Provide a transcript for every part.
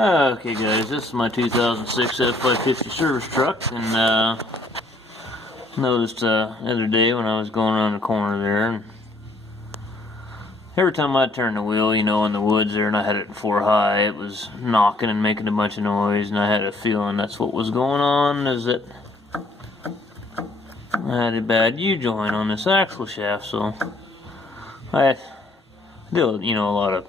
Okay guys, this is my 2006 F550 service truck, and noticed the other day when I was going around the corner there, and every time I turned the wheel, you know, in the woods there, and I had it 4 high, it was knocking and making a bunch of noise, and I had a feeling that's what was going on, is that I had a bad U-joint on this axle shaft. So I do, you know, a lot of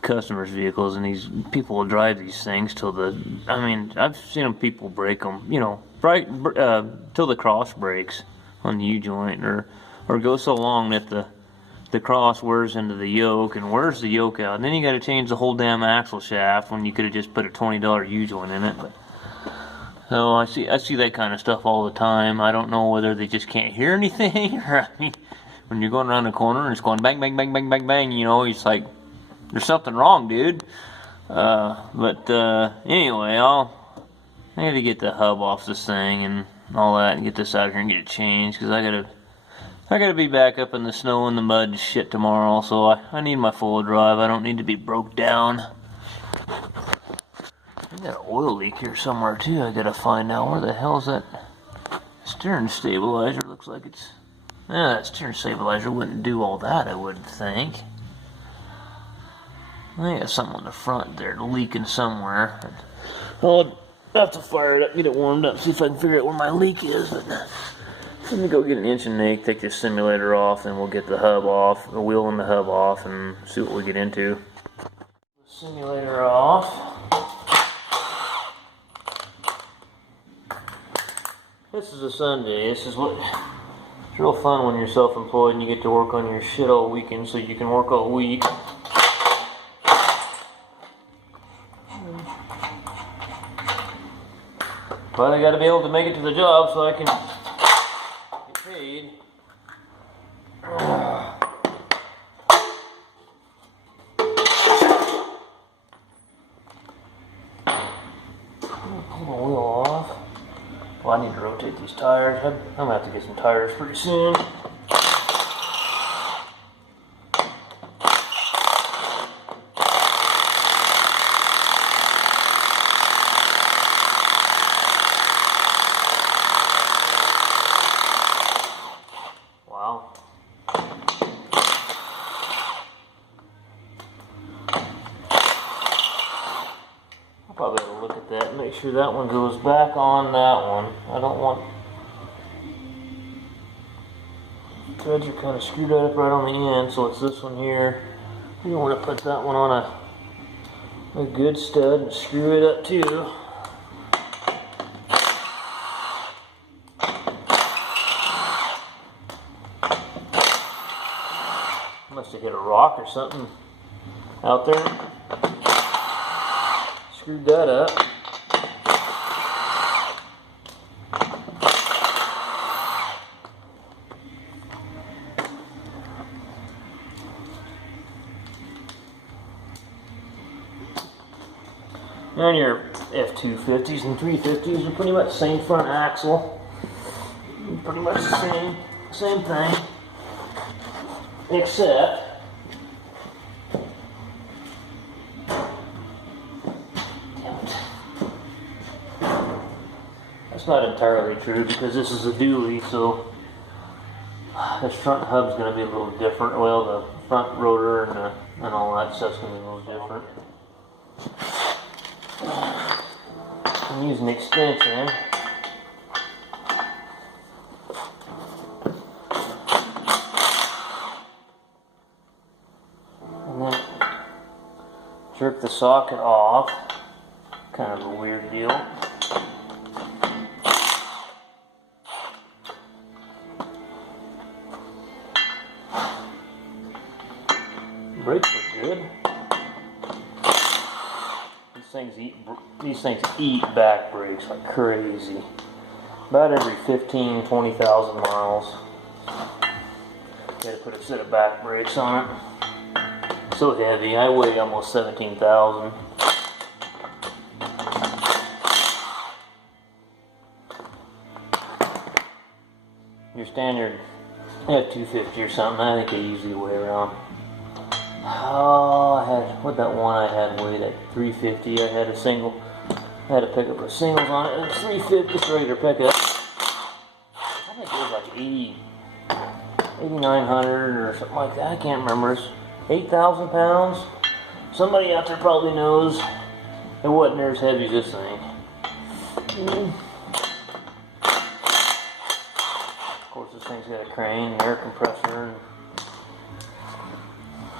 customers' vehicles, and these people will drive these things till I've seen people break them, you know, till the cross breaks on the U-joint, or go so long that the cross wears into the yoke and wears the yoke out, and then you got to change the whole damn axle shaft when you could have just put a $20 U-joint in it. But so I see that kind of stuff all the time. I don't know whether they just can't hear anything, or when you're going around the corner and it's going bang bang bang bang bang bang, you know, it's like there's something wrong, dude. Anyway, I had to get the hub off this thing and all that, and get this out here and get it changed, because I gotta be back up in the snow and the mud and shit tomorrow. So I need my full drive. I don't need to be broke down. I got an oil leak here somewhere too. I gotta find out where the hell's that steering stabilizer. Looks like it's that steering stabilizer wouldn't do all that, I wouldn't think. I got something on the front there leaking somewhere. I'll have to fire it up, get it warmed up, see if I can figure out where my leak is. But let me go get an inch and eighth, take this simulator off, and we'll get the hub off, the wheel and the hub off, and see what we get into. Simulator off. This is a Sunday. This is what it's real fun when you're self-employed and you get to work on your shit all weekend, so you can work all week. But I got to be able to make it to the job so I can get paid. Pull the wheel off. Well, I need to rotate these tires. I'm gonna have to get some tires pretty soon. Wow. I'll probably have to look at that and make sure that one goes back on that one. I don't want... threads are kind of screwed up right on the end, so it's this one here. You don't want to put that one on a good stud and screw it up too. Must have hit a rock or something out there. Screwed that up. And your F250s and 350s are pretty much the same front axle. Pretty much the same thing. Except that's not entirely true, because this is a dually, so this front hub's going to be a little different. Well, the front rotor and all that stuff's going to be a little different. I'm using an extension. And then jerk the socket off. Kind of a weird deal. Brakes look good. These things eat back brakes like crazy. About every 15-20,000 miles. Got to put a set of back brakes on it. So heavy. I weigh almost 17,000. Your standard F250 or something, I think they usually weigh around Oh, I had, what that one I had weighed at 350. I had a single. I had to pick up a singles on it. It was 350, just a regular pickup. I think it was like 8,900 or something like that. I can't remember. It's 8,000 pounds. Somebody out there probably knows. It wasn't near as heavy as this thing. Of course, this thing's got a crane, an air compressor, and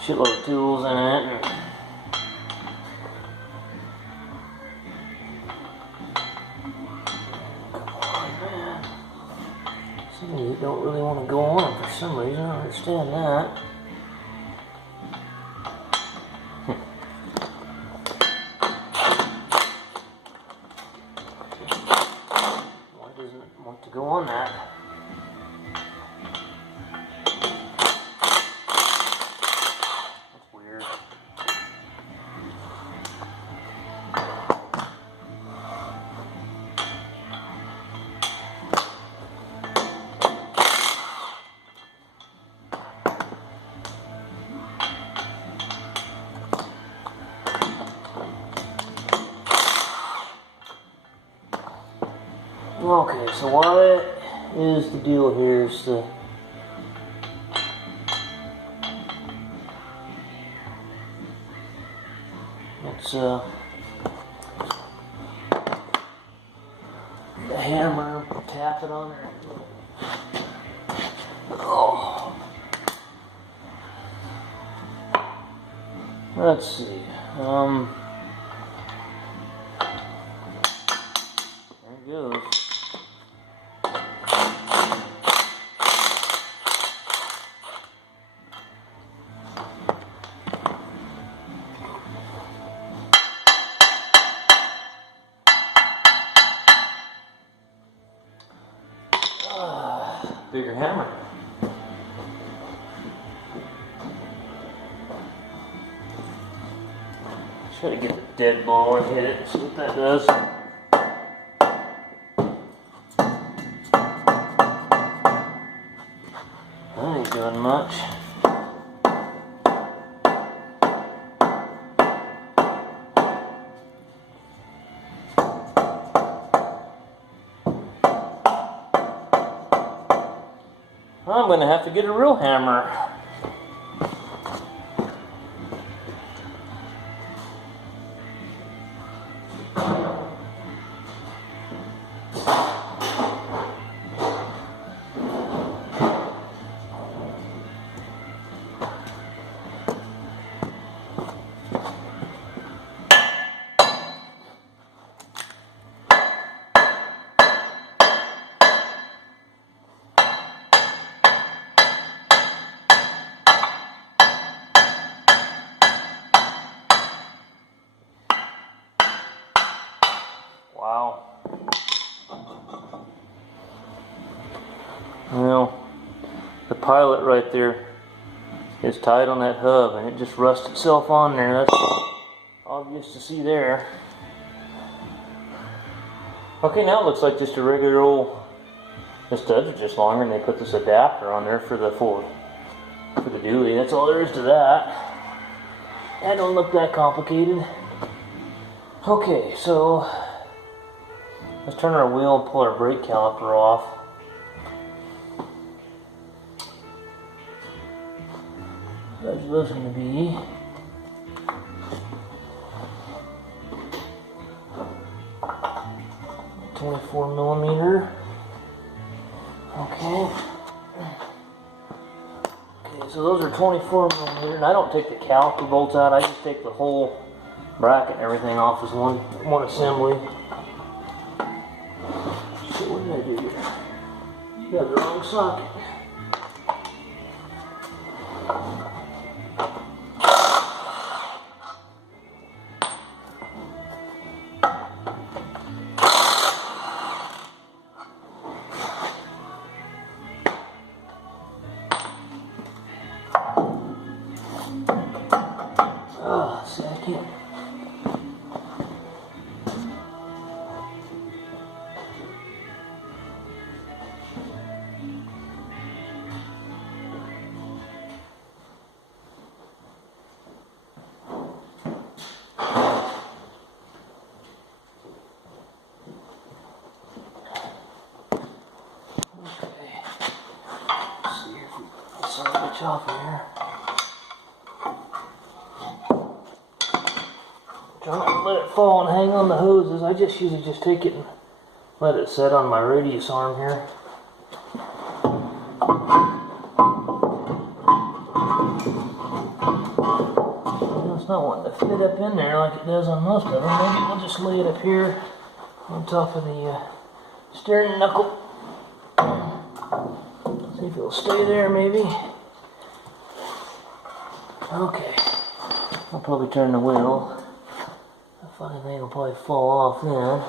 shitload of tools in it. Some of you don't really want to go on for some reason. I don't understand that. Why doesn't it want to go on that? That's weird. Okay, so what is the deal here? Is the hammer, tap it on there. Oh. Let's see. There it goes. Bigger hammer. Try to get the dead ball and hit it and see what that does. That ain't doing much. I'm going to have to get a real hammer. Wow. Well, the pilot right there is tied on that hub and it just rusts itself on there. That's obvious to see there. Okay, now it looks like just a regular old, the studs are just longer and they put this adapter on there for the dually. That's all there is to that. That don't look that complicated. Okay, so let's turn our wheel and pull our brake caliper off. That's what it's going to be. .24mm. Okay. Okay, so those are 24mm, and I don't take the caliper bolts out. I just take the whole bracket and everything off as one assembly. So what did I do here? You got the wrong socket. See, I can't. much off of here. Try not to let it fall and hang on the hoses. I just usually just take it and let it set on my radius arm here. It's not wanting to fit up in there like it does on most of them. Maybe we'll just lay it up here on top of the steering knuckle. See if it'll stay there maybe. Okay. I'll probably turn the wheel. I find they will probably fall off then.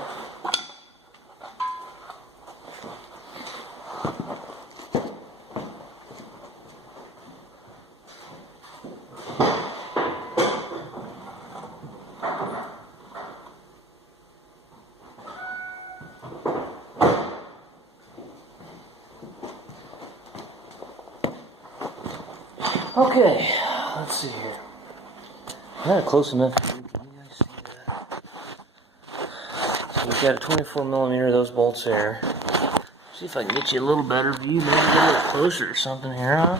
Okay, let's see here. Not close enough. Can you guys see that? So we've got a 24 millimeter of those bolts there. See if I can get you a little better view, maybe get a little closer or something here, huh?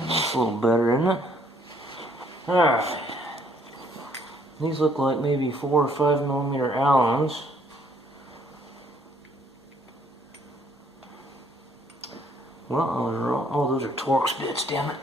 That's a little better, isn't it? Alright. These look like maybe 4 or 5 millimeter Allens. Well, oh, those are Torx bits, damn it.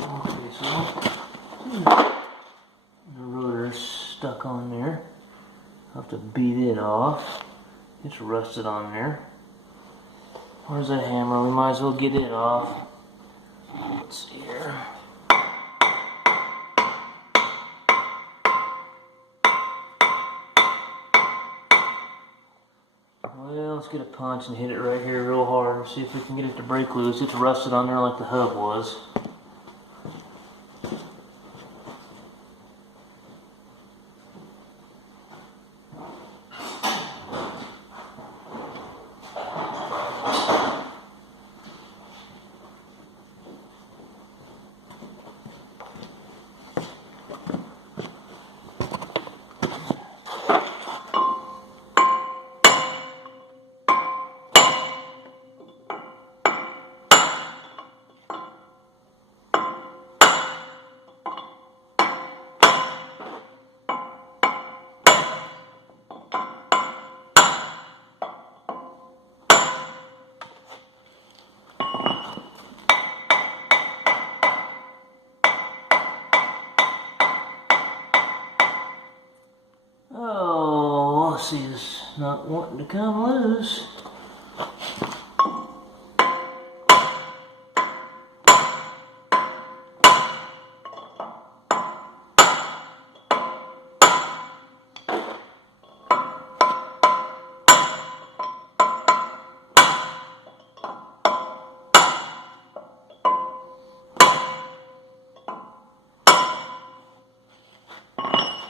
Okay, so the rotor's stuck on there. I'll have to beat it off. It's rusted on there. Where's that hammer? We might as well get it off. Let's see here. Well, let's get a punch and hit it right here real hard and see if we can get it to break loose. It's rusted on there like the hub was. Oh, let's see, it's not wanting to come loose.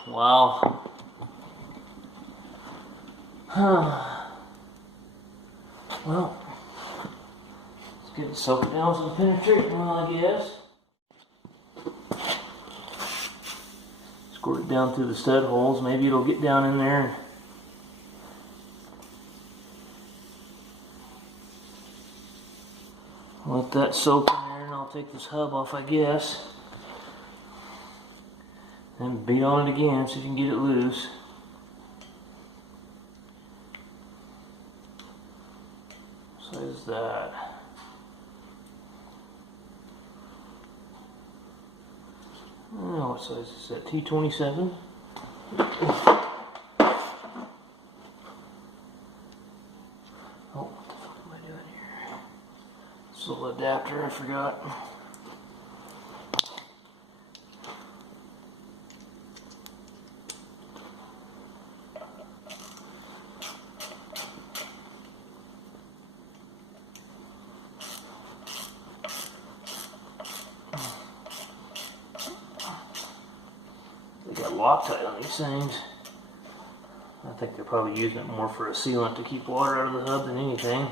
Wow. Well, let's get it soaked down with some penetrating oil, I guess. Squirt it down through the stud holes. Maybe it'll get down in there. Let that soak in there and I'll take this hub off, I guess. And beat on it again, see if you can get it loose. What size is that? Oh, what size is that? T27? Oh, what the fuck am I doing here? This little adapter, I forgot. Loctite on these things. I think they're probably using it more for a sealant to keep water out of the hub than anything.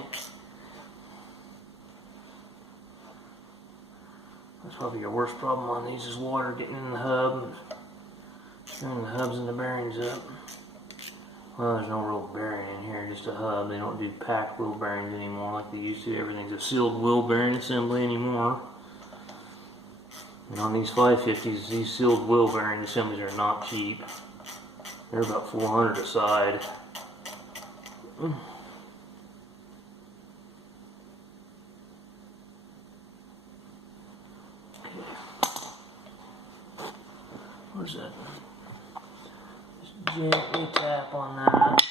That's probably your worst problem on these is water getting in the hub, screwing the hubs and the bearings up. Well, there's no real bearing in here, just a hub. They don't do packed wheel bearings anymore like they used to. Everything's a sealed wheel bearing assembly anymore. And on these 550s, these sealed wheel bearing assemblies are not cheap. They're about $400 a side. Where's that? Just gently tap on that.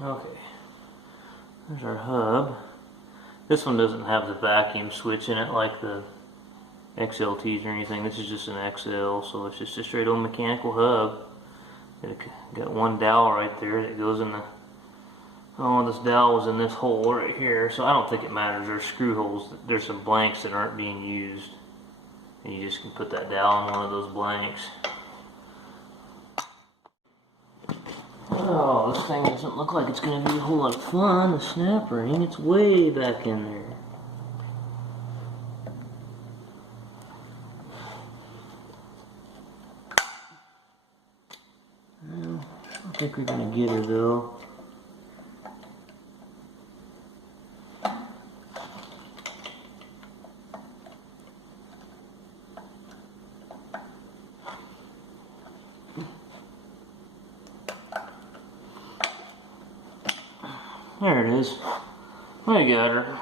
Okay, there's our hub. This one doesn't have the vacuum switch in it like the XLTs or anything. This is just an XL, so it's just a straight old mechanical hub. It got one dowel right there that goes in the... Oh, this dowel was in this hole right here, so I don't think it matters. There's screw holes. There's some blanks that aren't being used. And you just can put that dowel in one of those blanks. Oh, this thing doesn't look like it's going to be a whole lot of fun. The snap ring, it's way back in there. Well, I think we're going to get her though. There it is. I got her.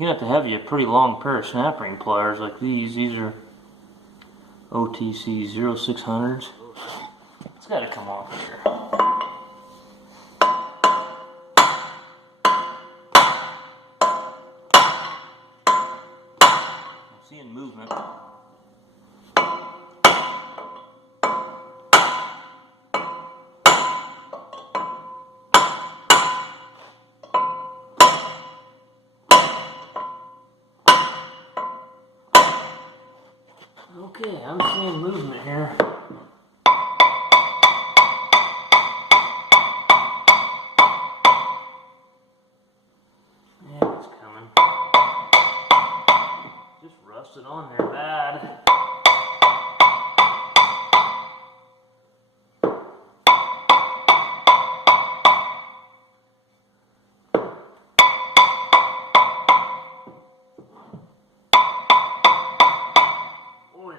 You have to have you a pretty long pair of snap ring pliers like these. These are OTC 0600s. It's got to come off here. I'm seeing movement. Okay, I'm seeing movement here. Yeah, it's coming. Just rusted on there bad.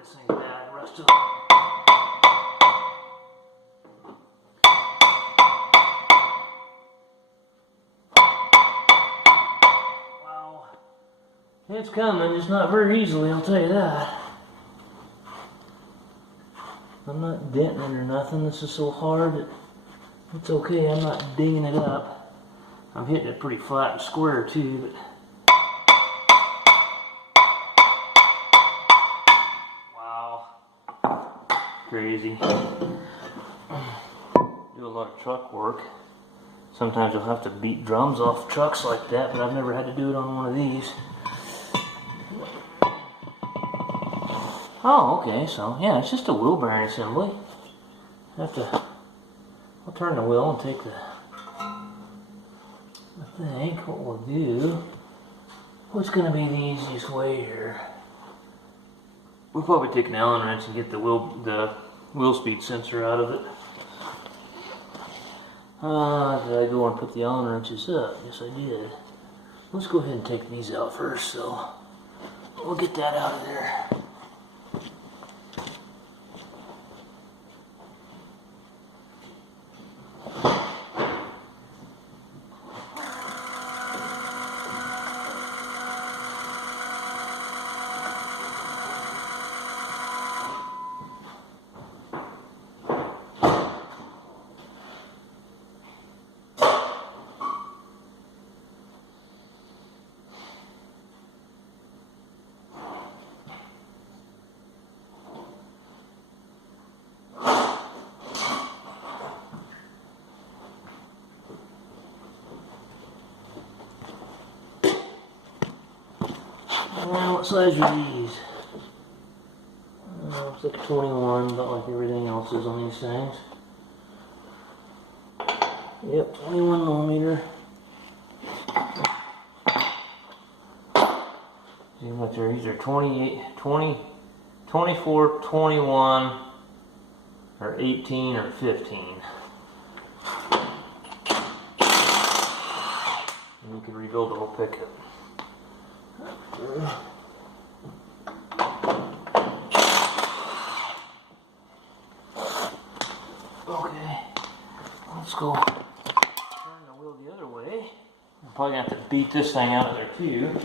This thing's bad, rusted. Wow. It's coming, just not very easily, I'll tell you that. I'm not denting it or nothing. This is so hard that it's okay. I'm not dinging it up. I'm hitting it pretty flat and square too, but crazy. Do a lot of truck work. Sometimes you'll have to beat drums off trucks like that, but I've never had to do it on one of these. Oh, okay, so yeah, it's just a wheel bearing assembly. I'll turn the wheel and take I think what we'll do, what's going to be the easiest way here? We'll probably take an Allen wrench and get the wheel speed sensor out of it. Did I go and put the Allen wrenches up? Yes, I did. Let's go ahead and take these out first, so we'll get that out of there. And what size are these? It's like 21, about like everything else is on these things. Yep, 21 millimeter. See what these are 28, 20, 24, 21, or 18 or 15. And you can rebuild the whole pickup. Okay, let's go turn the wheel the other way. I'm probably going to have to beat this thing out of there too.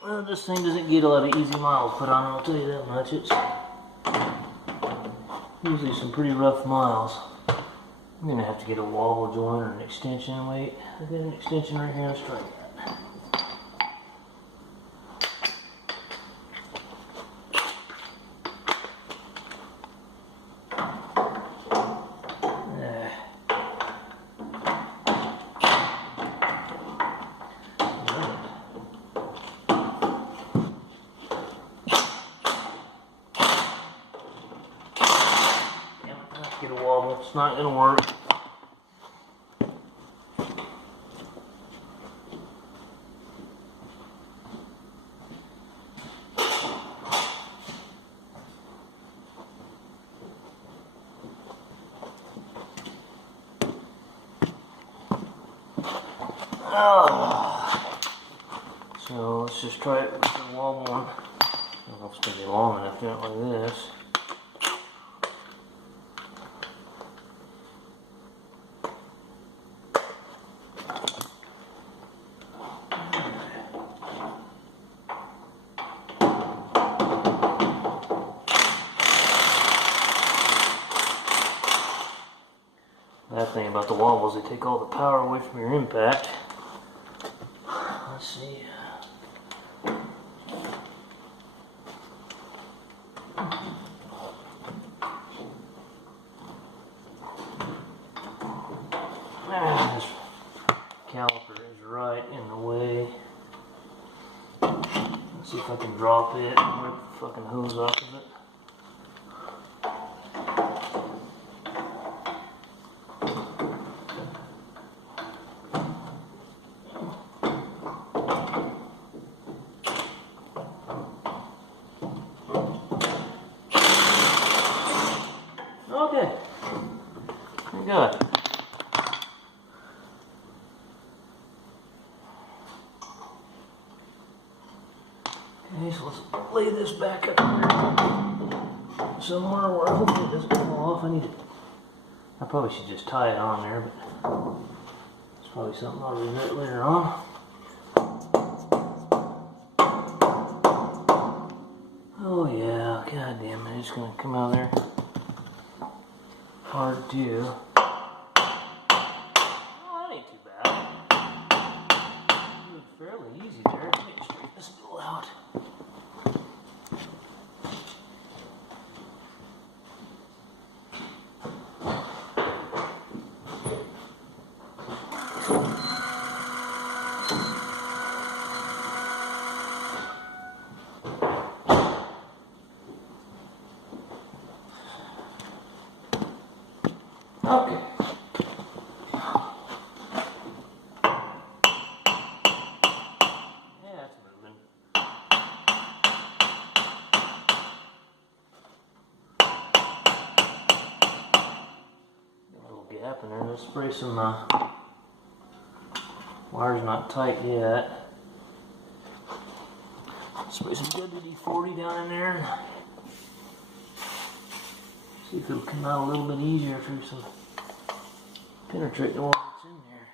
Well, this thing doesn't get a lot of easy miles put on it, I'll tell you that much. It's usually some pretty rough miles. I'm going to have to get a wobble joint or an extension. Wait, I've got an extension right here. Let's try that. Get a wobble. It's not going to work. So let's just try it with the wobble one. I don't know if it's going to be long enough to do it like this. That thing about the wobbles, they take all the power away from your impact. Let's see. This caliper is right in the way. Let's see if I can drop it and rip the fucking hose off of it. Okay, we got it. Okay, so let's lay this back up here somewhere where hopefully it doesn't fall off. I probably should just tie it on there, but it's probably something I'll regret later on. Oh yeah, god damn it, it's gonna come out of there. Hard to do. Oh, that ain't too bad. It was fairly easy there. Let me just straighten this wheel out. Okay. Yeah, it's moving. Got a little gap in there. Let's spray some wire's not tight yet. Spray some WD-40 down in there. See if it'll come out a little bit easier through some penetrate the water that's in there.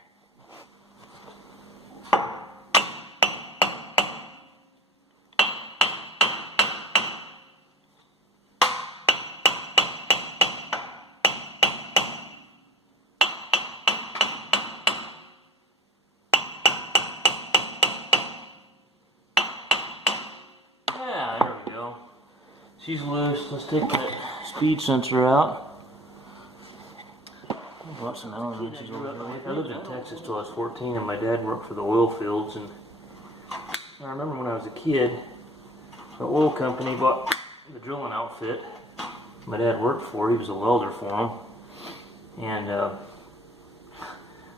She's loose. Let's take that speed sensor out. I bought some Allen wrenches over here. I lived in Texas till I was 14, and my dad worked for the oil fields. And I remember when I was a kid, the oil company bought the drilling outfit my dad worked for. He was a welder for them, and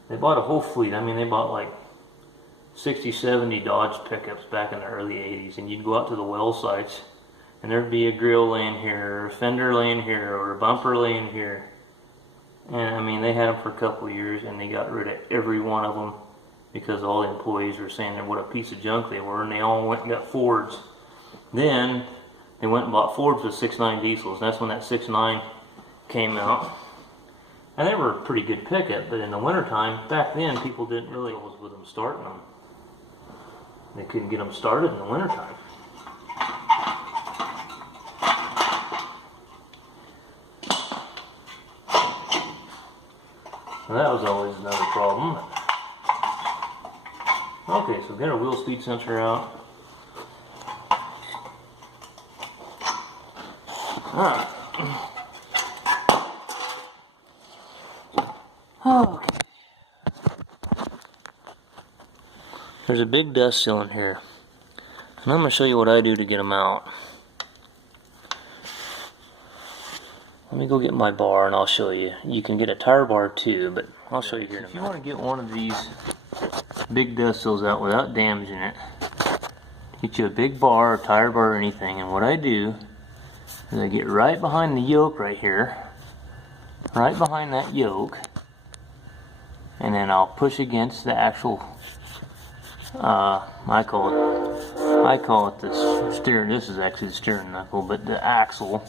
they bought a whole fleet. I mean, they bought like 60, 70 Dodge pickups back in the early 80s, and you'd go out to the well sites, and there'd be a grill laying here, or a fender laying here, or a bumper laying here. And I mean, they had them for a couple of years, and they got rid of every one of them because all the employees were saying what a piece of junk they were, and they all went and got Fords. Then they went and bought Fords with 6.9 diesels, and that's when that 6.9 came out. And they were a pretty good pickup, but in the wintertime, back then, people didn't really was with them starting them. They couldn't get them started in the wintertime. Well, that was always another problem. Okay, so we've got our wheel speed sensor out. Alright. Okay. There's a big dust seal in here. And I'm going to show you what I do to get them out. Let me go get my bar and I'll show you. You can get a tire bar too, but I'll show you here in a minute. If you want to get one of these big dust seals out without damaging it, get you a big bar or tire bar or anything, and what I do is I get right behind the yoke right here, right behind that yoke, and then I'll push against the actual, I call it the steering, this is actually the steering knuckle, but the axle,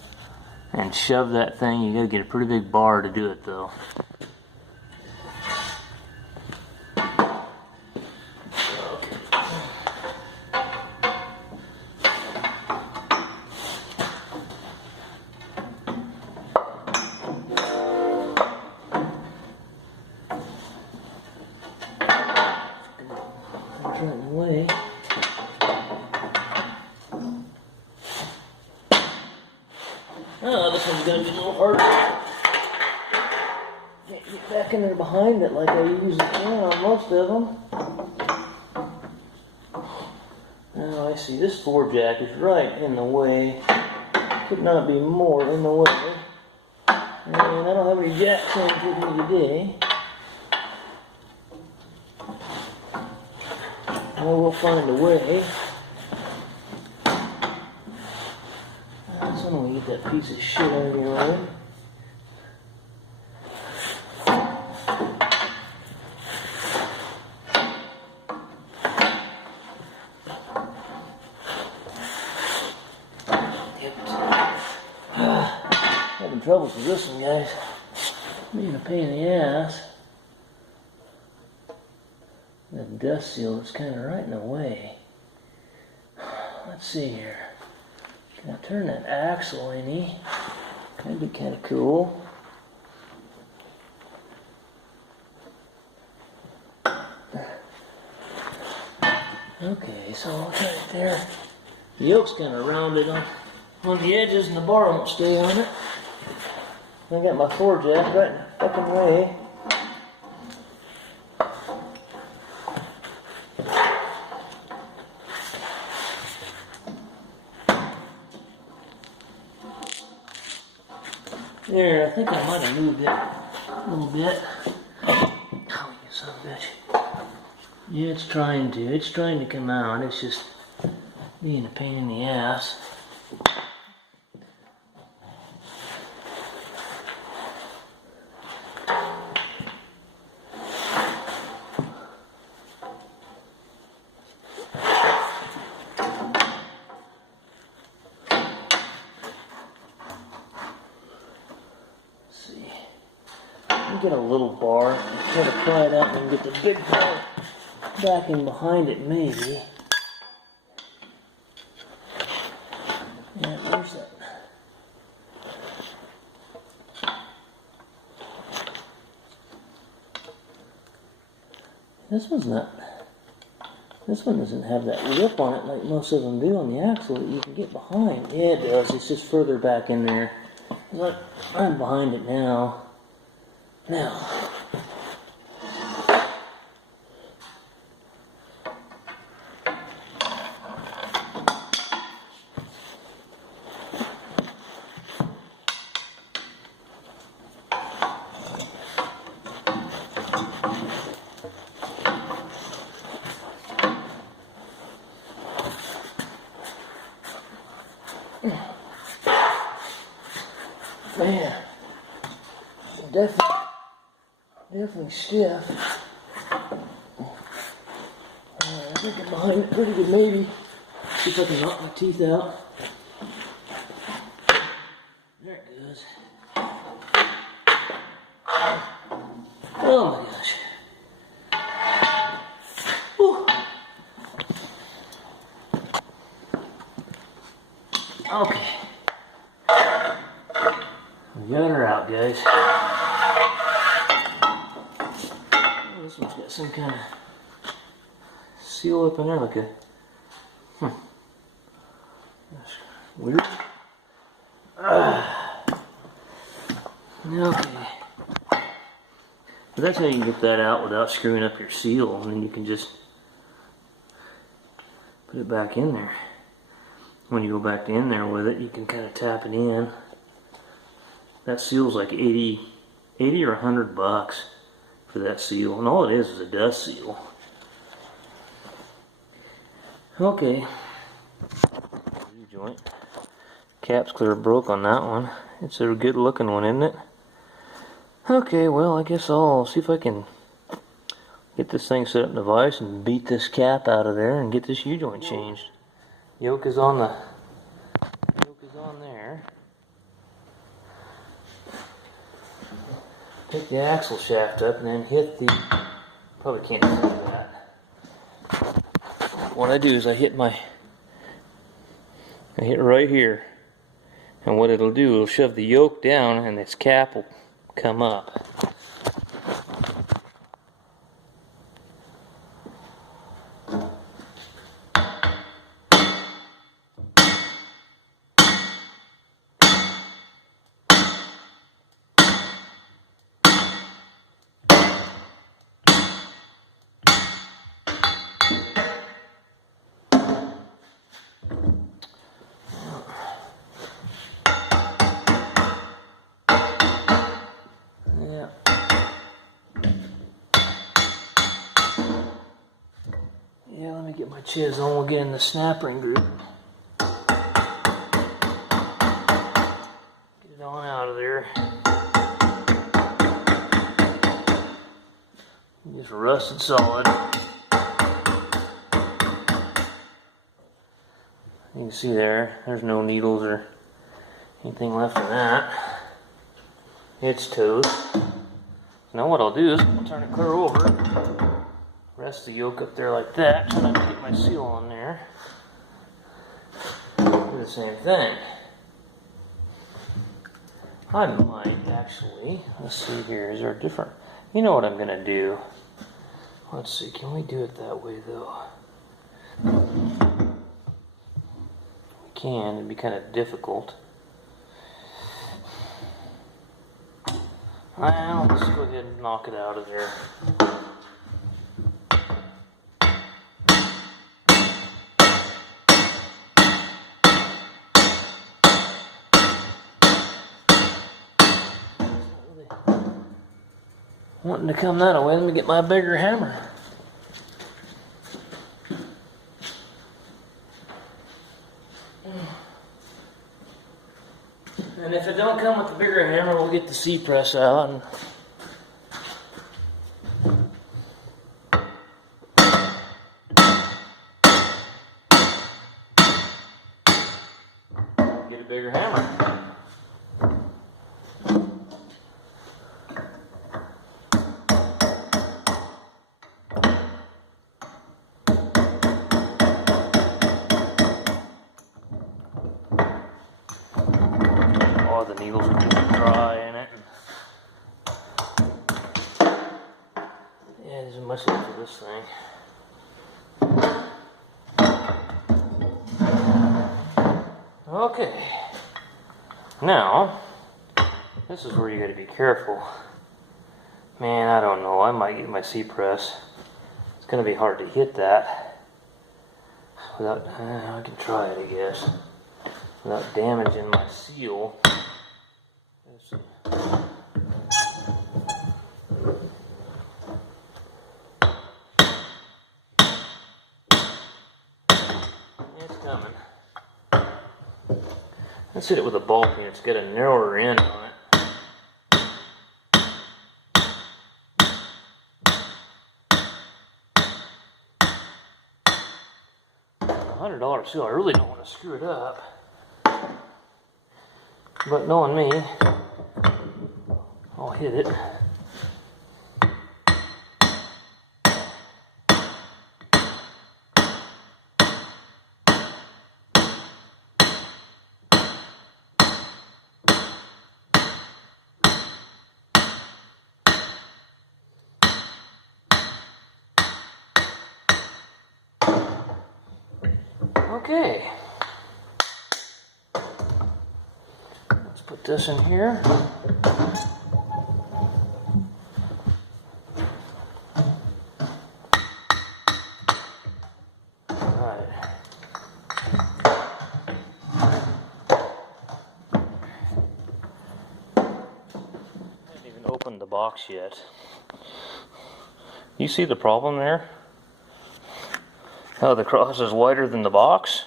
and shove that thing. You gotta get a pretty big bar to do it though. Way. Oh, this one's gonna be a little harder. Can't get back in there behind it like I usually can on most of them. Now I see this floor jack is right in the way. Could not be more in the way. And I don't have any jack clamps with me today. We'll find a way. So I'm gonna get that piece of shit out of here, right? Having troubles with this one, guys. Being a pain in the ass. The dust seal is kind of right in the way. Let's see here. Can I turn that axle any? That'd be kind of cool. Okay, so right there. The yoke's kind of rounded on the edges, and the bar won't stay on it. I got my floor jack right in the fucking way. There, I think I might have moved it a little bit. Oh, you son of a bitch. Yeah, it's trying to come out. It's just being a pain in the ass. Get a little bar, try to pry it out and get the big bar back in behind it, maybe. Yeah, where's that? This one's not. This one doesn't have that lip on it like most of them do on the axle that you can get behind. Yeah, it does. It's just further back in there. Look, I'm behind it now. Now. Man, definitely stiff. Alright, I think I'm behind it pretty good, maybe. See if I can knock my teeth out. There it goes. Oh my gosh. Whew. Okay. We got her out, guys. Oh, this one's got some kind of seal up in there, like a that's weird. Okay. But that's how you can get that out without screwing up your seal, and then you can just put it back in there. When you go back in there with it, you can kind of tap it in. That seal's like 80 or $100 for that seal, and all it is a dust seal. Okay. U-joint. Cap's clear broke on that one. It's a good looking one, isn't it? Okay, well, I guess I'll see if I can get this thing set up in the vise and beat this cap out of there and get this U-joint changed. Yoke is on there. Take the axle shaft up and then hit the, probably can't see that. What I do is I hit right here, and what it'll do, it'll shove the yoke down and this cap will come up. Yeah, let me get my chisel and we'll get in the snap ring group. Get it on out of there. Just rusted solid. You can see there's no needles or anything left in that. It's toast. Now what I'll do is I'll turn it clear over. Rest the yoke up there like that, so I can get my seal on there. Do the same thing. I might actually, let's see here, is there a different, you know what I'm going to do. Let's see, can we do it that way though? We can, it'd be kind of difficult. Well, let's go ahead and knock it out of there. Wanting to come that way, let me get my bigger hammer. And if it don't come with the bigger hammer, we'll get the C-press out and get a bigger hammer. The needles are dry in it. Yeah, there's much left for this thing. Okay. Now, this is where you got to be careful. Man, I don't know. I might get my C-press. It's going to be hard to hit that without. I can try it, I guess, without damaging my seal. Let's see. It's coming. Let's hit it with a ball peen. It's got a narrower end on it. $100 seal. I really don't want to screw it up. But knowing me, I'll hit it. Okay. Let's put this in here. Alright. I haven't even opened the box yet. You see the problem there? How the cross is wider than the box?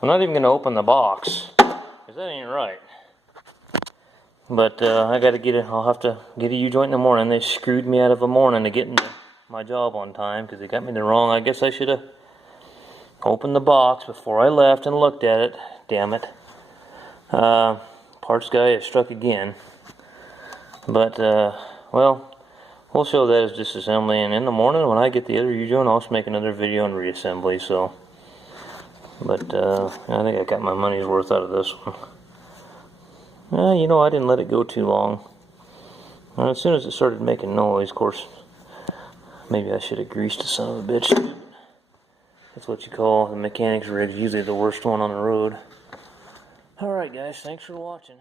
I'm not even going to open the box, because that ain't right. But I got to get it. I'll have to get a ujoint in the morning. They screwed me out of a morning to get into my job on time, because they got me the wrong. I guess I should have opened the box before I left and looked at it. Damn it. Parts guy has struck again. But, well, we'll show that as disassembly, and in the morning when I get the other ujoint, I'll just make another video on reassembly. So, but I think I got my money's worth out of this one. You know, I didn't let it go too long. And as soon as it started making noise, of course, maybe I should have greased the son of a bitch. That's what you call the mechanic's rig, usually the worst one on the road. Alright guys, thanks for watching.